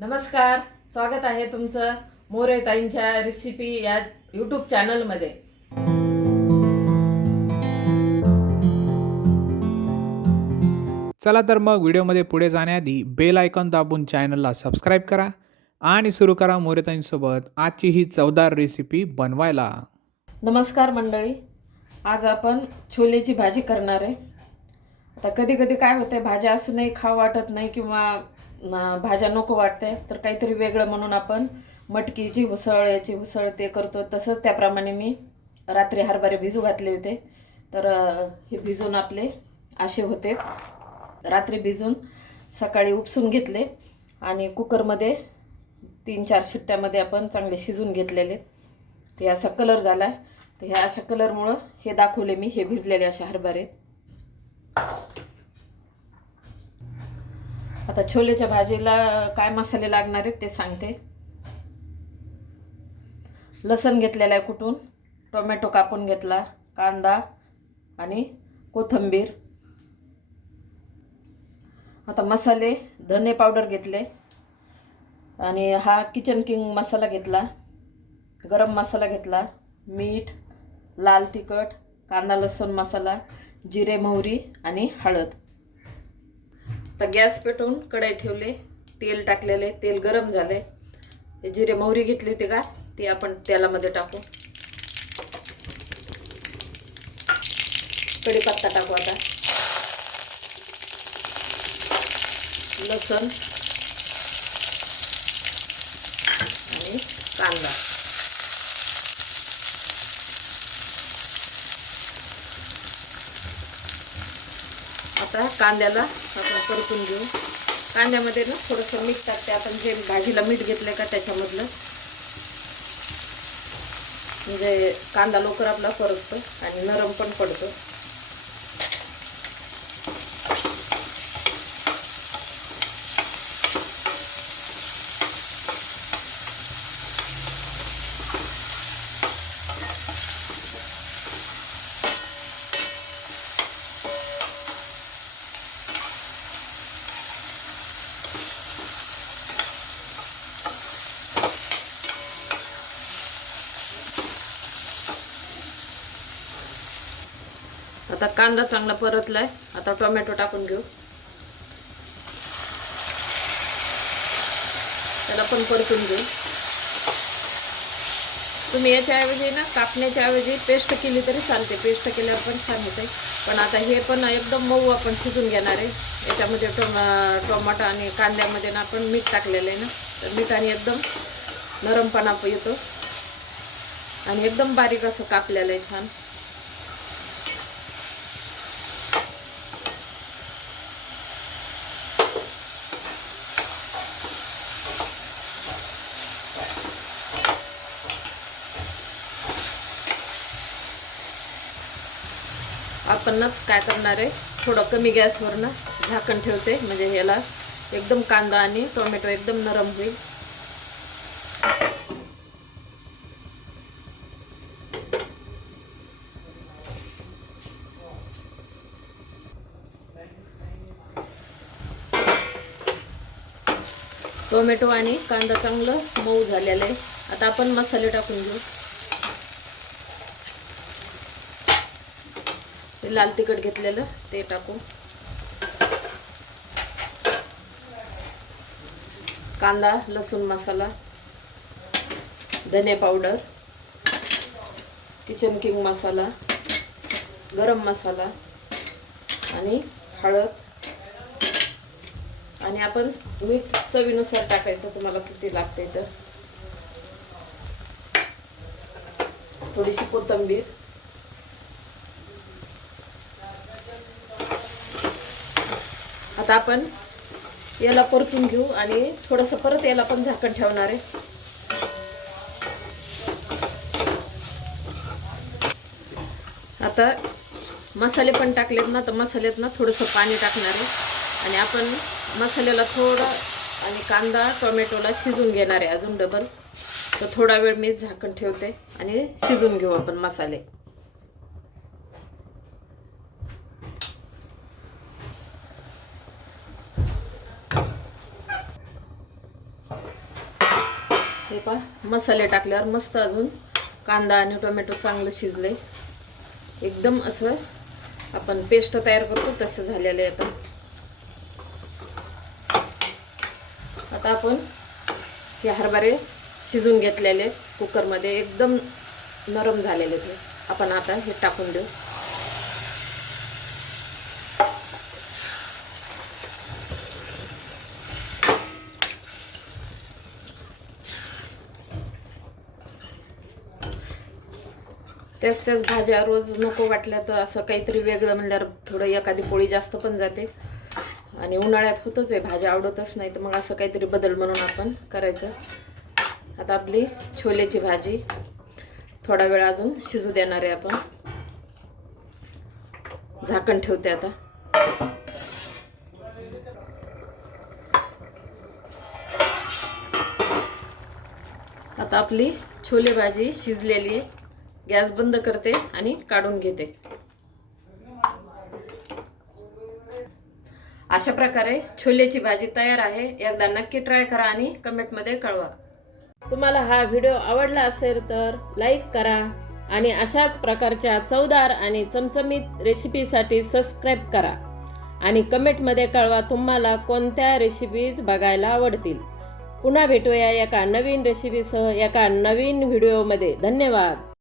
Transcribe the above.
नमस्कार स्वागत आहे तुमचं मोरे ताईंच्या रेसिपी या यूट्यूब चॅनलमध्ये चला तर मग व्हिडिओमध्ये पुढे जाण्याआधी बेल आयकॉन दाबून चॅनलला सबस्क्राईब करा आणि सुरू करा मोरेताईंसोबत आजची ही चवदार रेसिपी बनवायला. नमस्कार मंडळी आज आपण छोलेची भाजी करणार आहे. आता कधी कधी काय होते भाज्या असूनही खाऊ वाटत नाही किंवा भाज्या नको वाटते तर काहीतरी वेगळं म्हणून आपण मटकीची उसळ याची उसळ ते करतो. तसंच त्याप्रमाणे मी रात्री हरभरे भिजू घातले होते. तर हे भिजून आपले असे होते. रात्री भिजून सकाळी उपसून घेतले आणि कुकरमध्ये तीन चार शिट्ट्यामध्ये आपण चांगले शिजून घेतलेले. ते असा कलर झाला. तर ह्या अशा कलरमुळं हे दाखवले मी हे भिजलेले असे हरभरे. आता छोलेच्या भाजीला काय मसाले लागणार आहेत ते सांगते. लसण घेतलेला आहे कुठून? टोमॅटो कापून घेतला कांदा आणि कोथिंबीर. आता मसाले धने पावडर घेतले आणि हा किचन किंग मसाला घेतला गरम मसाला घेतला मीठ लाल तिखट कांदा लसूण मसाला जिरे मोहरी आणि हळद. आता गॅस पेटवून कढई ठेवले तेल टाकलेले तेल गरम झाले. हे जिरे मोहरी घेतली होती का ती आपण तेलामध्ये टाकू. कढीपत्ता टाकू आता. लसण आणि कांदा. आता कांद्याला आपण परतून घेऊ. कांद्यामध्ये ना थोडंसं मीठ टाकते. आपण जे भाजीला मीठ घेतलं का त्याच्यामधलं. म्हणजे कांदा लवकर आपला परततो आणि नरम पण पडतो. आता कांदा चांगला परतलाय. आता टोमॅटो टाकून घेऊ. त्याला पण परतून घेऊ. तुम्ही याच्याऐवजी ना कापण्याच्या ऐवजी पेस्ट केली तरी चालते. पेस्ट केल्यावर पण छान होते. पण आता हे पण एकदम मऊ आपण शिजून घेणार आहे. याच्यामध्ये टोमा टोमॅटो आणि कांद्यामध्ये ना आपण मीठ टाकलेलं आहे ना तर मिठाने एकदम नरमपणा येतो. आणि एकदम बारीक असं कापलेलं आहे छान. आपणच काय करणार आहे? थोडं कमी गॅसवरनं झाकण ठेवते. म्हणजे ह्याला एकदम कांदा आणि टोमॅटो एकदम नरम होईल. टोमॅटो आणि कांदा चांगलं मऊ झालेला आहे. आता आपण मसाले टाकून घेऊ. लाल तिखट घेतलेलं ते टाकू कांदा लसूण मसाला धने पावडर किचन किंग मसाला गरम मसाला आणि हळद. आणि आपण मीठ चवीनुसार टाकायचं तुम्हाला किती लागते तर. थोडीशी कोथिंबीर. आता आपण याला परतून घेऊ आणि थोडंसं परत याला पण झाकण ठेवणार आहे. आता मसाले पण टाकलेत ना तर मसाल्यात ना थोडंसं पाणी टाकणार आहे. आणि आपण मसाल्याला थोडं आणि कांदा टोमॅटोला शिजून घेणार आहे अजून डबल तर थोडा वेळ मी झाकण ठेवते आणि शिजून घेऊ आपण मसाले. हे पा मसाले टाकल्यावर मस्त अजून कांदा आणि टोमॅटो चांगलं शिजले एकदम असं आपण पेस्ट तयार करतो तसं झालेलं आहे आता. आता आपण हे हरभरे शिजून घेतलेले कुकरमध्ये एकदम नरम झालेले ते आपण आता हे टाकून देऊ. त्याच त्याच भाज्या रोज नको वाटल्या तर असं काहीतरी वेगळं म्हणल्यावर थोडं एखादी पोळी जास्त पण जाते. आणि उन्हाळ्यात होतच आहे भाज्या आवडतच नाही तर मग असं काहीतरी बदल म्हणून आपण करायचं. आता आपली छोल्याची भाजी थोडा वेळ अजून शिजू देणार आहे आपण. झाकण ठेवते आता. आता आपली छोले भाजी शिजलेली आहे. गॅस बंद करते आणि काढून घेते. अशा प्रकारे छोल्याची भाजी तयार आहे. एकदा नक्की ट्राय करा आणि कमेंटमध्ये कळवा. तुम्हाला हा व्हिडिओ आवडला असेल तर लाईक करा आणि अशाच प्रकारच्या चवदार आणि चमचमीत रेसिपीसाठी सबस्क्राईब करा. आणि कमेंटमध्ये कळवा तुम्हाला कोणत्या रेसिपीज बघायला आवडतील. पुन्हा भेटूया एका नवीन रेसिपीसह एका नवीन व्हिडिओमध्ये धन्यवाद.